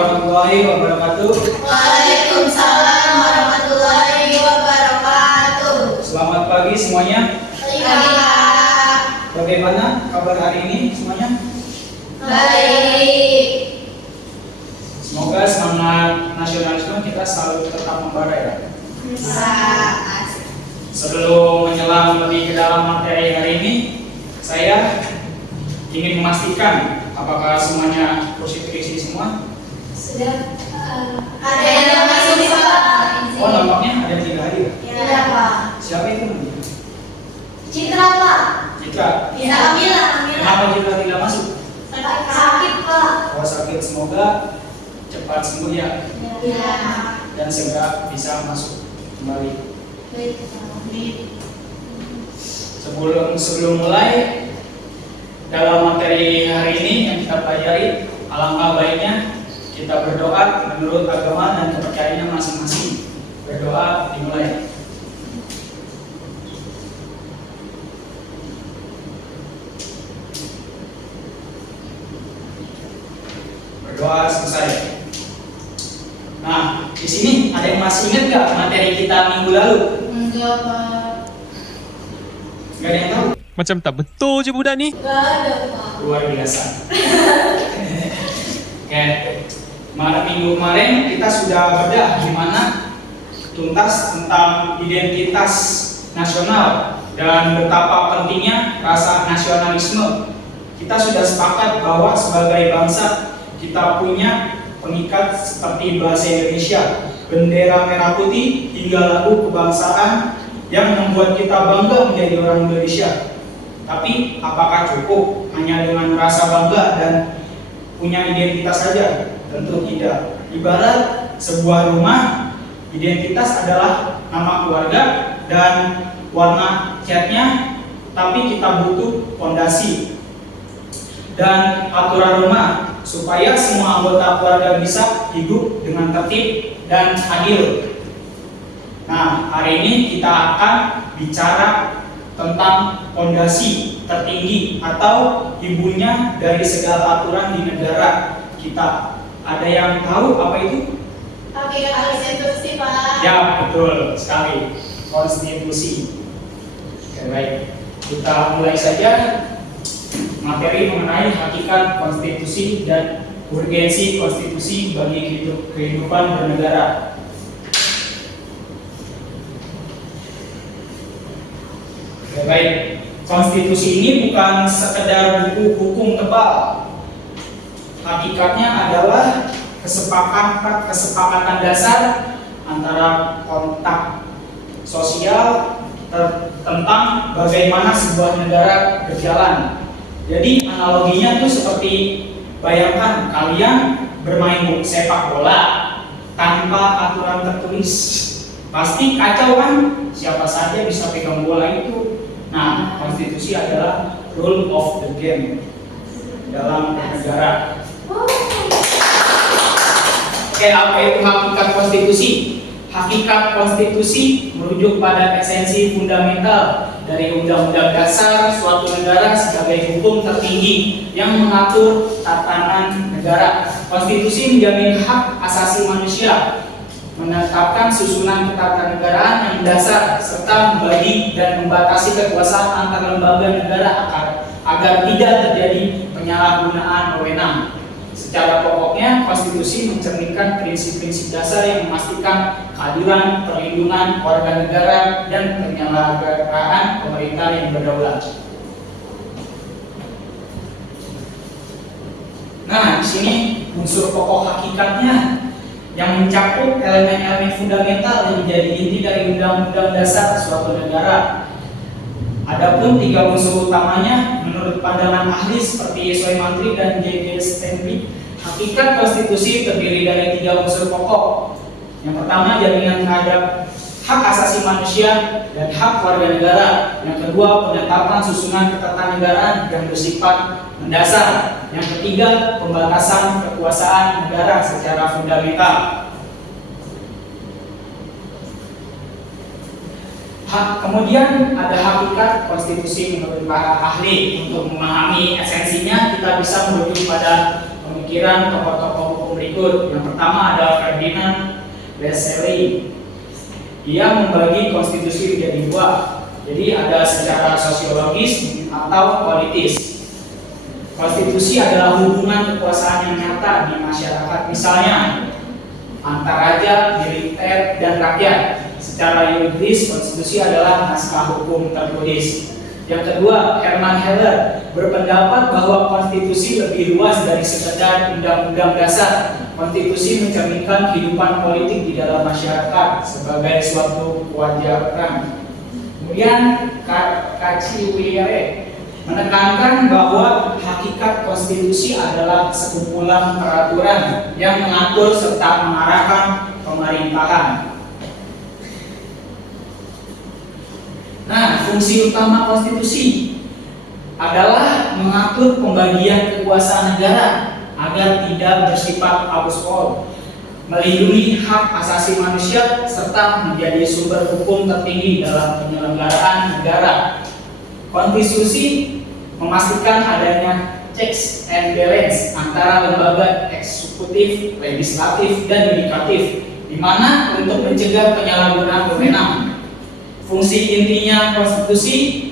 warahmatullahi wabarakatuh. Waalaikumsalam warahmatullahi wabarakatuh. Selamat pagi semuanya. Iya. Bagaimana kabar hari ini semuanya? Baik. Semoga semangat nasionalisme kita selalu tetap membara ya. Sebelum menyelam lebih ke dalam materi hari ini, saya ingin memastikan apakah semuanya kursi terisi semua? Sudah. Ada yang masuk Pak. Oh, nampaknya ada yang tidak hadir. Iya Pak. Siapa itu namanya? Citra Pak. Citra. Ya, Amila. Kenapa Citra tidak masuk? Sakit Pak. Oh, sakit. Semoga cepat sembuh ya Iya. dan segera bisa masuk kembali. Baik. Sebelum mulai dalam materi hari ini yang kita pelajari, alangkah baiknya kita berdoa menurut agama dan kepercayaannya masing-masing. Berdoa dimulai. Berdoa selesai. Nah, di sini ada yang masih ingat nggak materi kita minggu lalu? Enggak Pak. Nggak ada yang tahu? Macam tak betul je budak ni. Enggak ada Pak. Luar biasa. Oke, minggu kemarin kita sudah bedah gimana tuntas tentang identitas nasional dan betapa pentingnya rasa nasionalisme. Kita sudah sepakat bahwa sebagai bangsa kita punya pengikat seperti bahasa Indonesia, bendera merah putih, hingga lagu kebangsaan yang membuat kita bangga menjadi orang Indonesia. Tapi apakah cukup hanya dengan rasa bangga dan punya identitas saja? Tentu tidak. Ibarat sebuah rumah, identitas adalah nama keluarga dan warna catnya, tapi kita butuh fondasi dan aturan rumah supaya semua anggota keluarga bisa hidup dengan tertib dan adil. Nah, hari ini kita akan bicara tentang fondasi tertinggi atau ibunya dari segala aturan di negara kita. Ada yang tahu apa itu? Hakikat konstitusi Pak. Ya, betul sekali. Konstitusi. Oke, baik. Kita mulai saja materi mengenai hakikat konstitusi dan urgensi konstitusi bagi kehidupan bernegara. Oke, baik. Konstitusi ini bukan sekedar buku hukum tebal. Hakikatnya adalah kesepakatan dasar antara kontak sosial tentang bagaimana sebuah negara berjalan. Jadi analoginya tuh seperti bayangkan kalian bermain sepak bola tanpa aturan tertulis, pasti kacau kan? Siapa saja bisa pegang bola itu. Nah, konstitusi adalah rule of the game dalam negara. Oke, apa itu hakikat konstitusi? Hakikat konstitusi merujuk pada esensi fundamental dari Undang-Undang Dasar suatu negara sebagai hukum tertinggi yang mengatur tatanan negara. Konstitusi menjamin hak asasi manusia, menetapkan susunan ketatanegaraan yang mendasar, serta membagi dan membatasi kekuasaan antar lembaga negara agar tidak terjadi penyalahgunaan wewenang. Secara pokoknya, konstitusi mencerminkan prinsip-prinsip dasar yang memastikan keadilan, perlindungan warga negara, dan penyelenggaraan pemerintah yang berdaulat. Nah, di sini unsur pokok hakikatnya yang mencakup elemen-elemen fundamental yang menjadi inti dari Undang-Undang Dasar suatu negara. Adapun tiga unsur utamanya, menurut pandangan ahli seperti Soe Mantri dan J.J. Stanley, hakikat konstitusi terdiri dari tiga unsur pokok. Yang pertama, jaminan terhadap hak asasi manusia dan hak warga negara. Yang kedua, penetapan susunan ketatanegaraan yang bersifat mendasar. Yang ketiga, pembatasan kekuasaan negara secara fundamental. Kemudian ada hakikat konstitusi menurut para ahli. Untuk memahami esensinya, kita bisa merujuk pada pemikiran tokoh-tokoh hukum berikut. berikut. Yang pertama ada Ferdinand Lassalle. Dia membagi konstitusi menjadi dua. Jadi ada secara sosiologis atau politis. Konstitusi adalah hubungan kekuasaan yang nyata di masyarakat, misalnya antar raja, militer, dan rakyat. Secara yuridis, konstitusi adalah naskah hukum tertulis. Yang kedua, Hermann Heller berpendapat bahwa konstitusi lebih luas dari sekedar undang-undang dasar. Konstitusi mencerminkan kehidupan politik di dalam masyarakat sebagai suatu kewajaran. Kemudian Caciwille menekankan bahwa hakikat konstitusi adalah sekumpulan peraturan yang mengatur serta mengarahkan pemerintahan. Nah, fungsi utama konstitusi adalah mengatur pembagian kekuasaan negara agar tidak bersifat absolut, melindungi hak asasi manusia, serta menjadi sumber hukum tertinggi dalam penyelenggaraan negara. Konstitusi memastikan adanya checks and balance antara lembaga eksekutif, legislatif, dan yudikatif, di mana untuk mencegah penyalahgunaan wewenang. Fungsi intinya konstitusi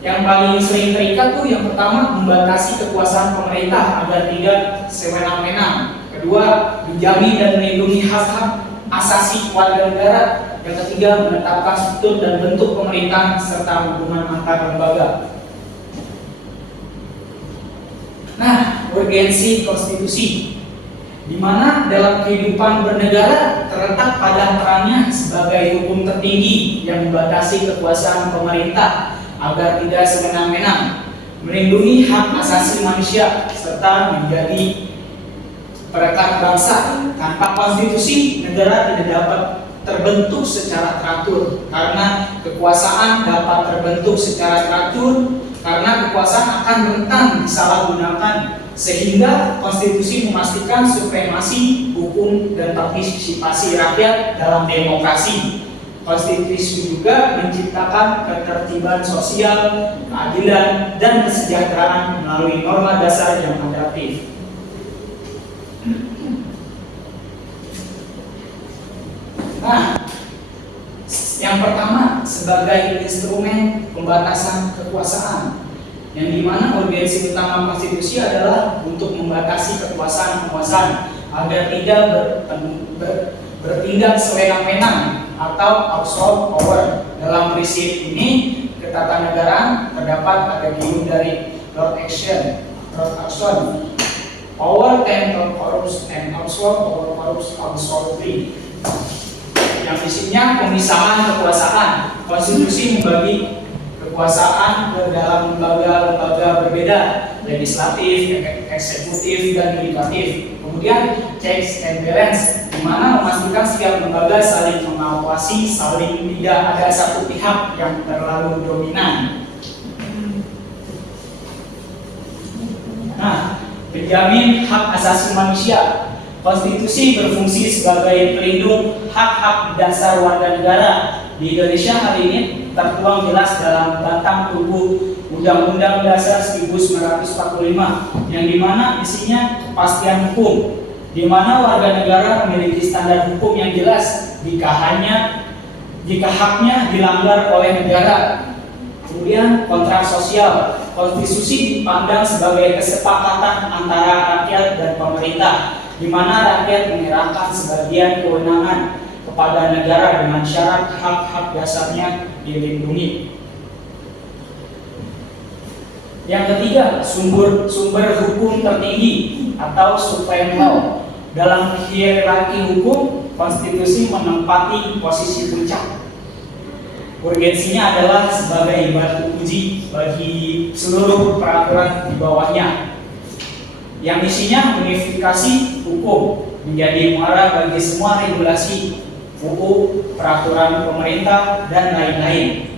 yang paling sering terikat tuh yang pertama membatasi kekuasaan pemerintah agar tidak sewenang-wenang. Kedua, menjamin dan melindungi hak-hak asasi warga negara. Yang ketiga, menetapkan struktur dan bentuk pemerintahan serta hubungan antar lembaga. Nah, urgensi konstitusi, di mana dalam kehidupan bernegara terletak pada perannya sebagai hukum tertinggi yang membatasi kekuasaan pemerintah agar tidak sewenang-wenang, melindungi hak asasi manusia, serta menjadi perekat bangsa. Tanpa konstitusi, negara tidak dapat terbentuk secara teratur, karena kekuasaan dapat terbentuk secara teratur karena kekuasaan akan rentan disalahgunakan, sehingga konstitusi memastikan supremasi hukum dan partisipasi rakyat dalam demokrasi. Konstitusi juga menciptakan ketertiban sosial, keadilan, dan kesejahteraan melalui norma dasar yang adaptif. Nah, yang pertama sebagai instrumen pembatasan kekuasaan, yang dimana urgensi utama konstitusi adalah untuk membatasi kekuasaan agar tidak bertindak sewenang-wenang atau absolute power. Dalam prinsip ini, ketatanegaraan terdapat ada gium dari Lord Action, power can corrupt and absolute power corrupts absolutely. Yang isinya pemisahan kekuasaan. Konstitusi membagi kekuasaan ke dalam lembaga-lembaga berbeda, legislatif, eksekutif, dan yudikatif. Kemudian checks and balance, di mana memastikan setiap lembaga saling mengawasi, saling tidak ada satu pihak yang terlalu dominan. Nah, penjamin hak asasi manusia. Konstitusi berfungsi sebagai pelindung hak-hak dasar warga negara. Di Indonesia hari ini tertuang jelas dalam batang tubuh Undang-Undang Dasar 1945, yang dimana isinya kepastian hukum, di mana warga negara memiliki standar hukum yang jelas jika haknya dilanggar oleh negara. Kemudian kontrak sosial. Konstitusi dipandang sebagai kesepakatan antara rakyat dan pemerintah, di mana rakyat menyerahkan sebagian kewenangan kepada negara dengan syarat hak-hak dasarnya dilindungi. Yang ketiga, sumber hukum tertinggi atau supreme law. Dalam hierarki hukum, konstitusi menempati posisi puncak. Urgensinya adalah sebagai batu uji bagi seluruh peraturan di bawahnya, yang isinya unifikasi hukum menjadi muara bagi semua regulasi, UU, peraturan pemerintah, dan lain-lain.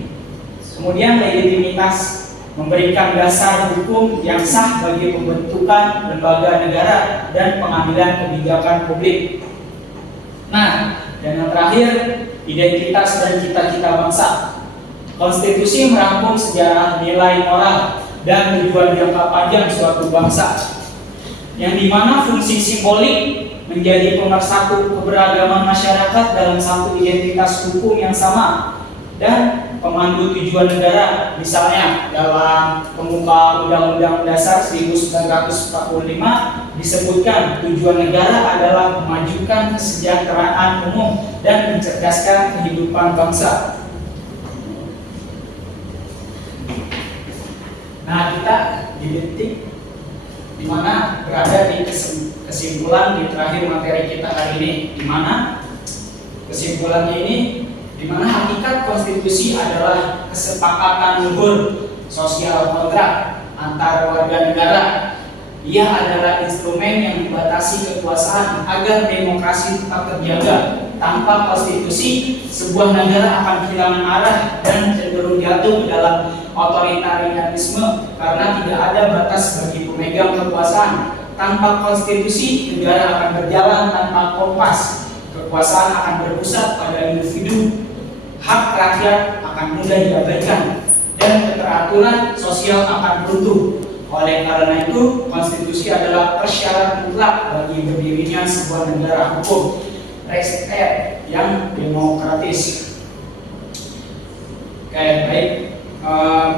Kemudian legitimitas, memberikan dasar hukum yang sah bagi pembentukan lembaga negara dan pengambilan kebijakan publik. Nah, dan yang terakhir, identitas dan cita-cita bangsa. Konstitusi merangkum sejarah, nilai moral, dan tujuan jangka panjang suatu bangsa, yang dimana fungsi simbolik menjadi pemersatu keberagaman masyarakat dalam satu identitas hukum yang sama dan pemandu tujuan negara. Misalnya dalam pembuka Undang-Undang Dasar 1945 disebutkan tujuan negara adalah memajukan kesejahteraan umum dan mencerdaskan kehidupan bangsa. Nah, kita di detik di mana berada di kesimpulan di terakhir materi kita hari ini, di mana kesimpulannya ini di mana hakikat konstitusi adalah kesepakatan luhur sosial kontrak antar warga negara. Ia adalah instrumen yang dibatasi kekuasaan agar demokrasi tetap terjaga. Tanpa konstitusi, sebuah negara akan kehilangan arah dan cenderung jatuh dalam otoritarianisme karena tidak ada batas bagi pemegang kekuasaan. Tanpa konstitusi, negara akan berjalan tanpa kompas. Kekuasaan akan berpusat pada individu, hak rakyat akan mudah diabaikan, dan keteraturan sosial akan runtuh. Oleh karena itu, konstitusi adalah persyarat mutlak bagi berdirinya sebuah negara hukum yang demokratis. Oke, baik.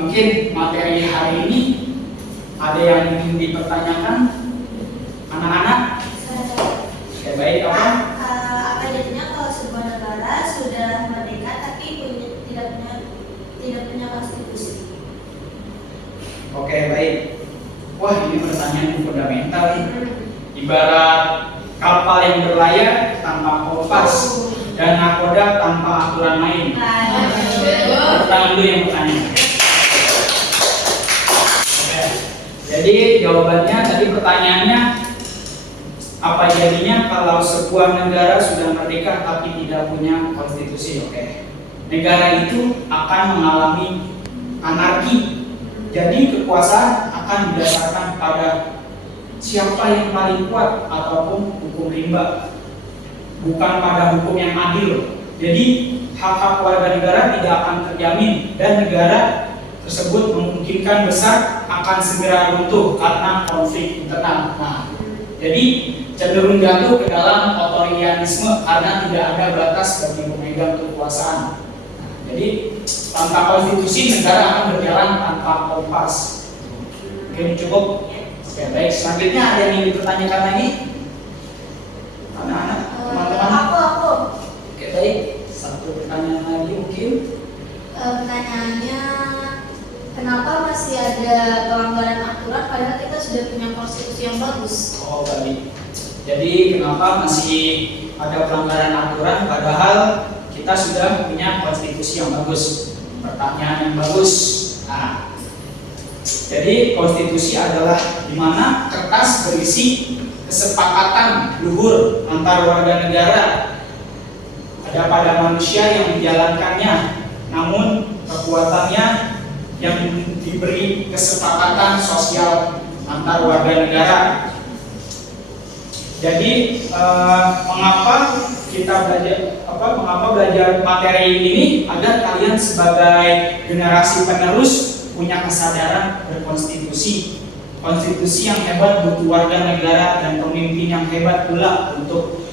Mungkin materi hari ini ada yang ingin dipertanyakan, anak-anak? Oke, baik. Apa jadinya kalau sebuah negara sudah merdeka tapi tidak punya konstitusi? Oke, baik. Wah, ini pertanyaan yang fundamental nih. Ibarat kapal yang berlayar tanpa kompas dan nakoda tanpa aturan main. Pertanyaan dulu yang bertanya. Oke. Jadi jawabannya tadi pertanyaannya, apa jadinya kalau sebuah negara sudah merdeka tapi tidak punya konstitusi? Oke. Negara itu akan mengalami anarki. Jadi kekuasaan akan didasarkan pada siapa yang paling kuat ataupun hukum rimba, bukan pada hukum yang adil. Jadi hak-hak warga negara tidak akan terjamin dan negara tersebut memungkinkan besar akan segera runtuh karena konflik internal. Nah, jadi cenderung jatuh ke dalam otoritarianisme karena tidak ada batas bagi pemegang kekuasaan. Jadi tanpa konstitusi negara akan berjalan tanpa kompas. Oke, cukup. Oke, baik. Selanjutnya ada yang ingin dipertanyakan lagi? Anak-anak, teman-teman. Aku. Oke, baik. Satu pertanyaan lagi mungkin. Pertanyaannya, kenapa masih ada pelanggaran aturan padahal kita sudah punya konstitusi yang bagus? Oh, baik. Jadi kenapa masih ada pelanggaran aturan padahal kita sudah punya konstitusi yang bagus? Pertanyaan yang bagus. Nah, jadi konstitusi adalah di mana kertas berisi kesepakatan luhur antar warga negara. Ada pada manusia yang menjalankannya, namun kekuatannya yang diberi kesepakatan sosial antar warga negara. Jadi mengapa kita belajar materi ini agar kalian sebagai generasi penerus punya kesadaran berkonstitusi. Konstitusi yang hebat butuh warga negara dan pemimpin yang hebat pula untuk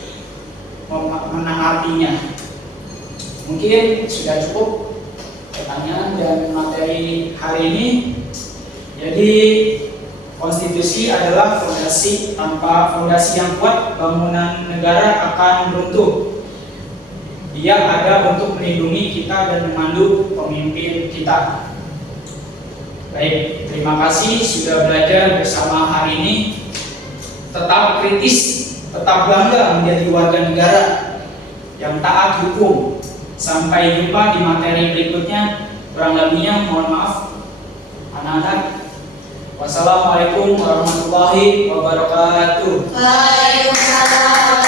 menaatinya. Mungkin sudah cukup pertanyaan dan materi hari ini. Jadi konstitusi adalah fondasi. Tanpa fondasi yang kuat, bangunan negara akan runtuh. Dia ada untuk melindungi kita dan memandu pemimpin kita. Baik, terima kasih sudah belajar bersama hari ini. Tetap kritis, tetap bangga menjadi warga negara yang taat hukum. Sampai jumpa di materi berikutnya. Kurang lebihnya mohon maaf. Anak-anak, wassalamualaikum warahmatullahi wabarakatuh. Waalaikumsalam.